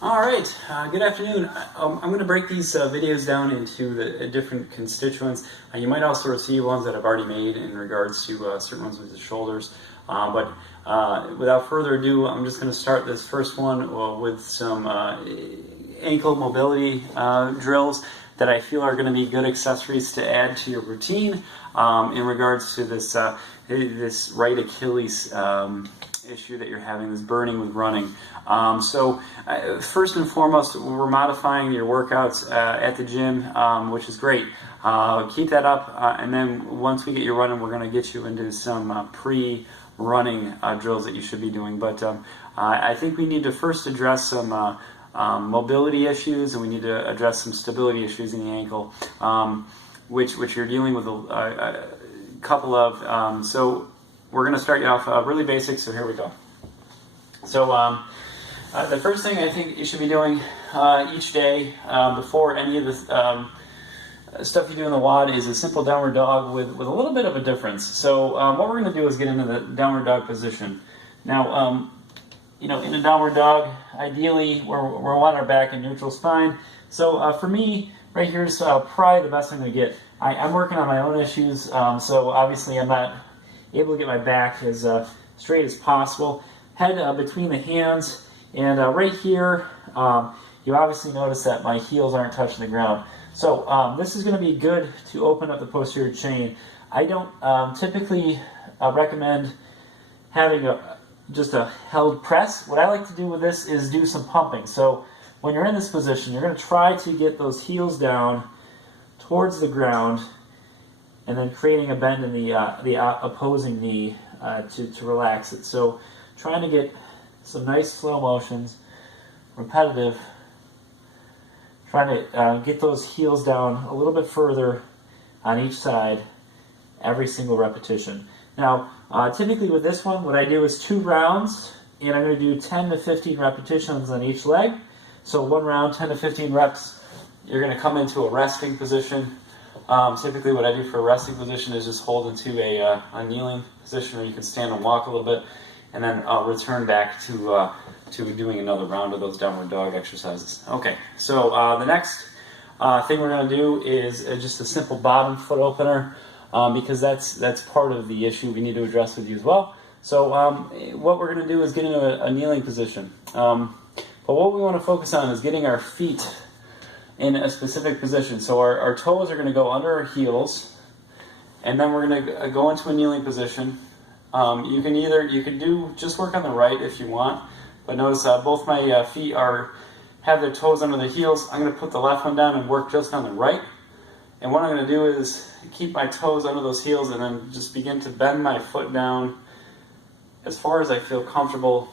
All right, good afternoon. I'm going to break these videos down into the different constituents. You might also receive ones that I've already made in regards to certain ones with the shoulders. But without further ado, I'm just going to start this first one with some ankle mobility drills that I feel are going to be good accessories to add to your routine in regards to this this right Achilles issue that you're having, this burning with running. First and foremost, we're modifying your workouts at the gym, which is great. Keep that up, and then once we get you running, we're going to get you into some pre-running drills that you should be doing. But I think we need to first address some mobility issues, and we need to address some stability issues in the ankle, which you're dealing with a couple of. So we're going to start you off really basic, so here we go. So the first thing I think you should be doing each day before any of the stuff you do in the WOD is a simple downward dog with a little bit of a difference. So what we're going to do is get into the downward dog position. Now, in a downward dog, ideally we want our back in neutral spine. So for me, right here is probably the best I'm going to get. I'm working on my own issues, so obviously I'm not able to get my back as straight as possible. Head between the hands, and right here, you obviously notice that my heels aren't touching the ground. So this is going to be good to open up the posterior chain. I don't typically recommend having just a held press. What I like to do with this is do some pumping. So when you're in this position, you're going to try to get those heels down towards the ground, and then creating a bend in the opposing knee to relax it. So trying to get some nice slow motions, repetitive, trying to get those heels down a little bit further on each side every single repetition. Now, typically with this one, what I do is 2 rounds, and I'm going to do 10 to 15 repetitions on each leg. So 1 round, 10 to 15 reps, you're going to come into a resting position. Typically what I do for a resting position is just hold into a kneeling position, or you can stand and walk a little bit, and then return back to doing another round of those downward dog exercises. Okay, so the next thing we're going to do is just a simple bottom foot opener, because that's part of the issue we need to address with you as well. So what we're going to do is get into a kneeling position. But what we want to focus on is getting our feet in a specific position. So our toes are going to go under our heels, and then we're going to go into a kneeling position. You can do just work on the right if you want, but notice both my feet have their toes under the heels. I'm going to put the left one down and work just on the right. And what I'm going to do is keep my toes under those heels, and then just begin to bend my foot down as far as I feel comfortable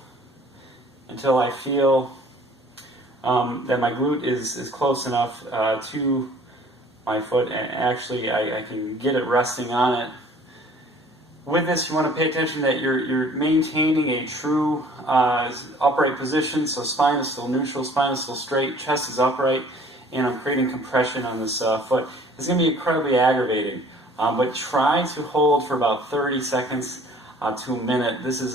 until I feel that my glute is close enough to my foot, and actually I can get it resting on it. With this, you want to pay attention that you're maintaining a true upright position, so spine is still neutral, spine is still straight, chest is upright, and I'm creating compression on this foot. It's going to be incredibly aggravating, but try to hold for about 30 seconds to a minute. This is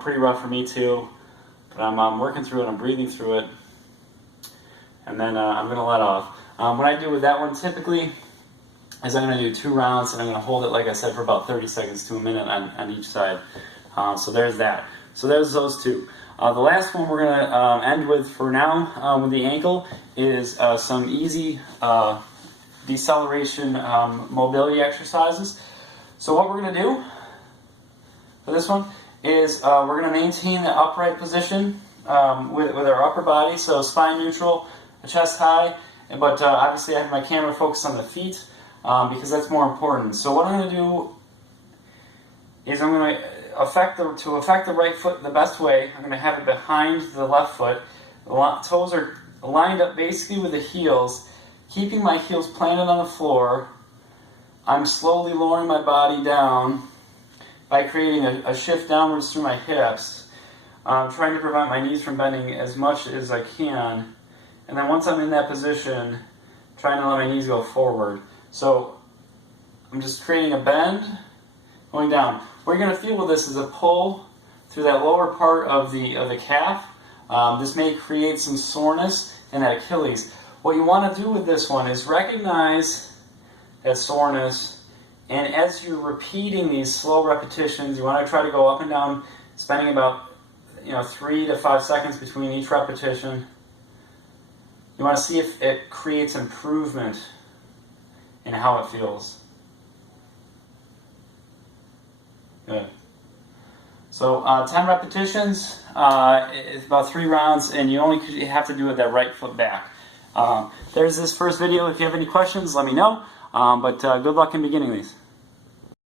pretty rough for me too, but I'm working through it, I'm breathing through it, and then I'm going to let off. What I do with that one typically is I'm going to do 2 rounds, and I'm going to hold it, like I said, for about 30 seconds to a minute on each side. So there's that. So there's those 2. The last one we're going to end with for now with the ankle is some easy deceleration mobility exercises. So what we're going to do for this one is we're going to maintain the upright position with our upper body, so spine neutral, chest high, but obviously I have my camera focused on the feet because that's more important. So what I'm going to do is I'm going to affect the right foot the best way. I'm going to have it behind the left foot. The toes are lined up basically with the heels, keeping my heels planted on the floor. I'm slowly lowering my body down by creating a shift downwards through my hips, trying to prevent my knees from bending as much as I can. And then once I'm in that position, trying to let my knees go forward. So I'm just creating a bend, going down. What you're going to feel with this is a pull through that lower part of the calf, This may create some soreness in that Achilles. What you want to do with this one is recognize that soreness, and as you're repeating these slow repetitions, you want to try to go up and down, spending about 3 to 5 seconds between each repetition. You want to see if it creates improvement in how it feels. Good. So 10 repetitions, it's about 3 rounds, and you only have to do it with that right foot back. There's this first video. If you have any questions, let me know. But good luck in beginning these.